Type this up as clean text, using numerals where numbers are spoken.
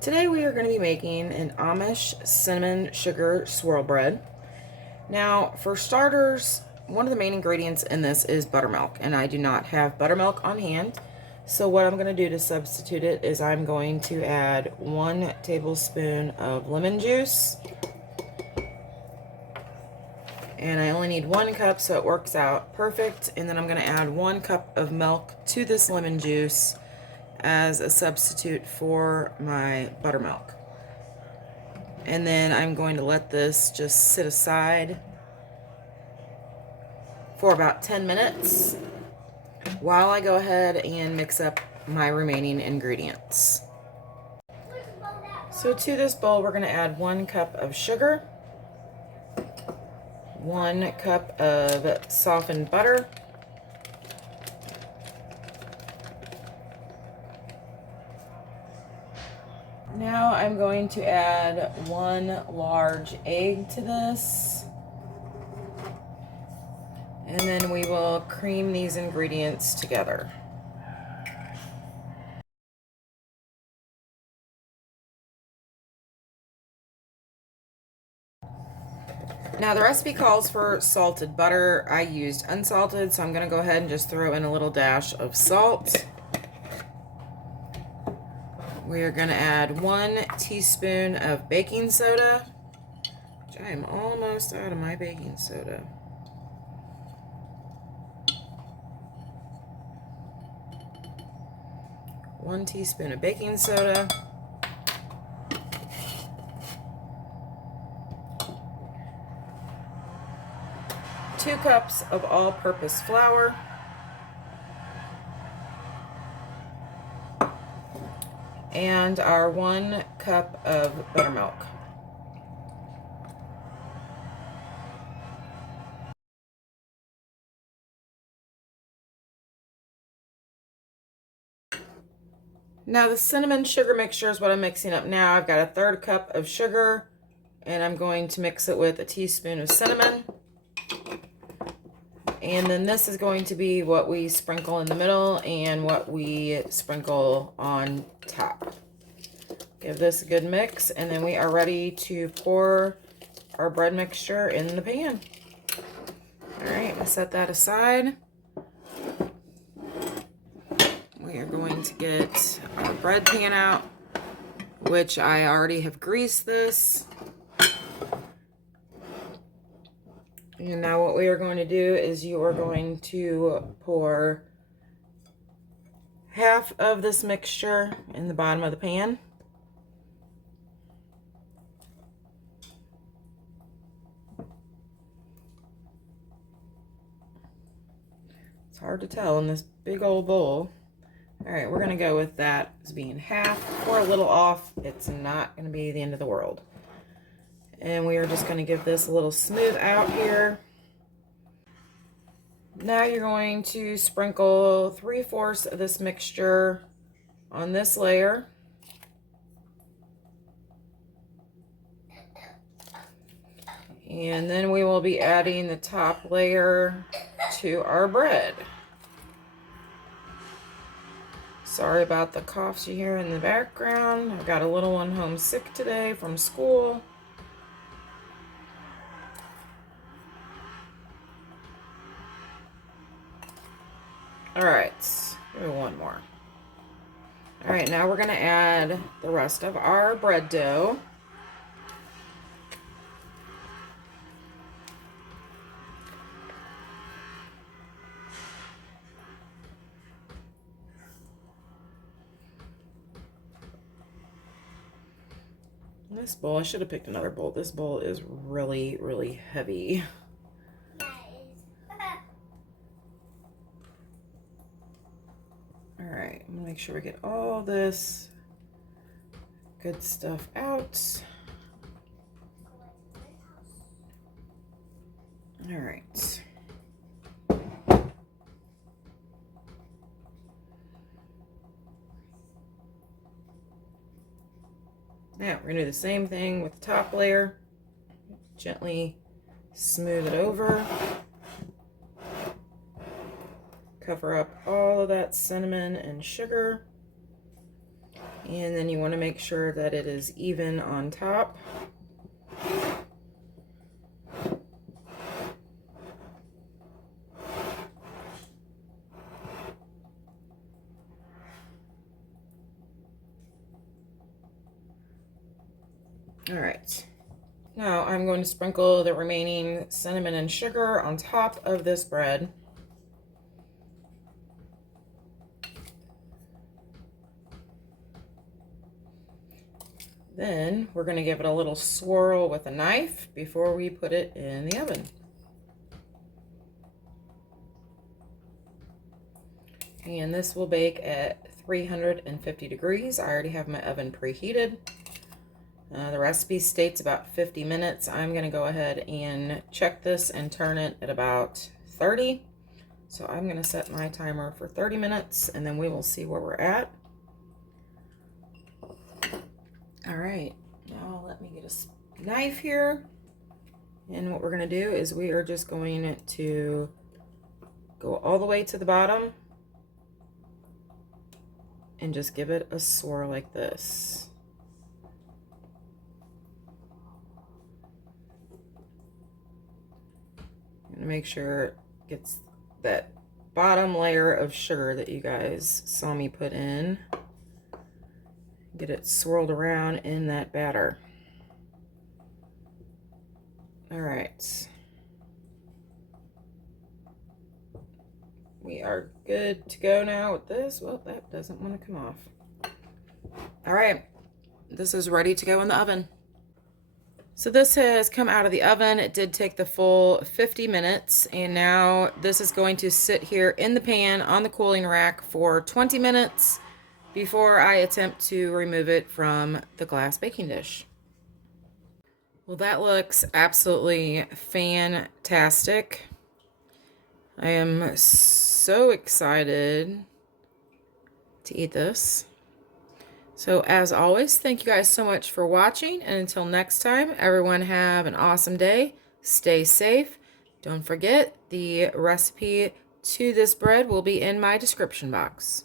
Today we are going to be making an Amish cinnamon sugar swirl bread. Now, for starters, one of the main ingredients in this is buttermilk, and I do not have buttermilk on hand. So what I'm going to do to substitute it is I'm going to add 1 tablespoon of lemon juice. And I only need 1 cup, so it works out perfect. And then I'm going to add 1 cup of milk to this lemon juice as a substitute for my buttermilk. And then I'm going to let this just sit aside for about 10 minutes while I go ahead and mix up my remaining ingredients. So to this bowl, we're going to add 1 cup of sugar, 1 cup of softened butter, now I'm going to add 1 large egg to this, and then we will cream these ingredients together. Now the recipe calls for salted butter. I used unsalted, so I'm going to go ahead and just throw in a little dash of salt. We're going to add 1 teaspoon of baking soda, which I am almost out of my baking soda. One teaspoon of baking soda. 2 cups of all-purpose flour. And our 1 cup of buttermilk. Now the cinnamon sugar mixture is what I'm mixing up now. I've got a 1/3 cup of sugar, and I'm going to mix it with a teaspoon of cinnamon. And then this is going to be what we sprinkle in the middle and what we sprinkle on top. Give this a good mix, and then we are ready to pour our bread mixture in the pan. All right, I'm gonna set that aside. We are going to get our bread pan out, which I already have greased this. And now what we are going to do is you are going to pour half of this mixture in the bottom of the pan. It's hard to tell in this big old bowl. All right, we're going to go with that as being half. Pour a little off. It's not going to be the end of the world. And we are just going to give this a little smooth out here. Now you're going to sprinkle 3/4 of this mixture on this layer. And then we will be adding the top layer to our bread. Sorry about the coughs you hear in the background. I've got a little one home sick today from school. All right, maybe one more. All right, now we're going to add the rest of our bread dough. This bowl, I should have picked another bowl. This bowl is really, really heavy. All right, I'm gonna make sure we get all this good stuff out. All right. Now we're gonna do the same thing with the top layer. Gently smooth it over. Cover up all of that cinnamon and sugar. And then you want to make sure that it is even on top. All right. Now I'm going to sprinkle the remaining cinnamon and sugar on top of this bread. Then we're going to give it a little swirl with a knife before we put it in the oven. And this will bake at 350 degrees. I already have my oven preheated. The recipe states about 50 minutes. I'm going to go ahead and check this and turn it at about 30. So I'm going to set my timer for 30 minutes and then we will see where we're at. All right, now let me get a knife here. And what we're going to do is we are just going to go all the way to the bottom and just give it a swirl like this. And make sure it gets that bottom layer of sugar that you guys saw me put in. Get it swirled around in that batter. All right. We are good to go now with this. Well, that doesn't want to come off. All right, this is ready to go in the oven. So this has come out of the oven. It did take the full 50 minutes, and now this is going to sit here in the pan on the cooling rack for 20 minutes before I attempt to remove it from the glass baking dish. Well, that looks absolutely fantastic. I am so excited to eat this. So as always, thank you guys so much for watching, and until next time, everyone have an awesome day. Stay safe. Don't forget, the recipe to this bread will be in my description box.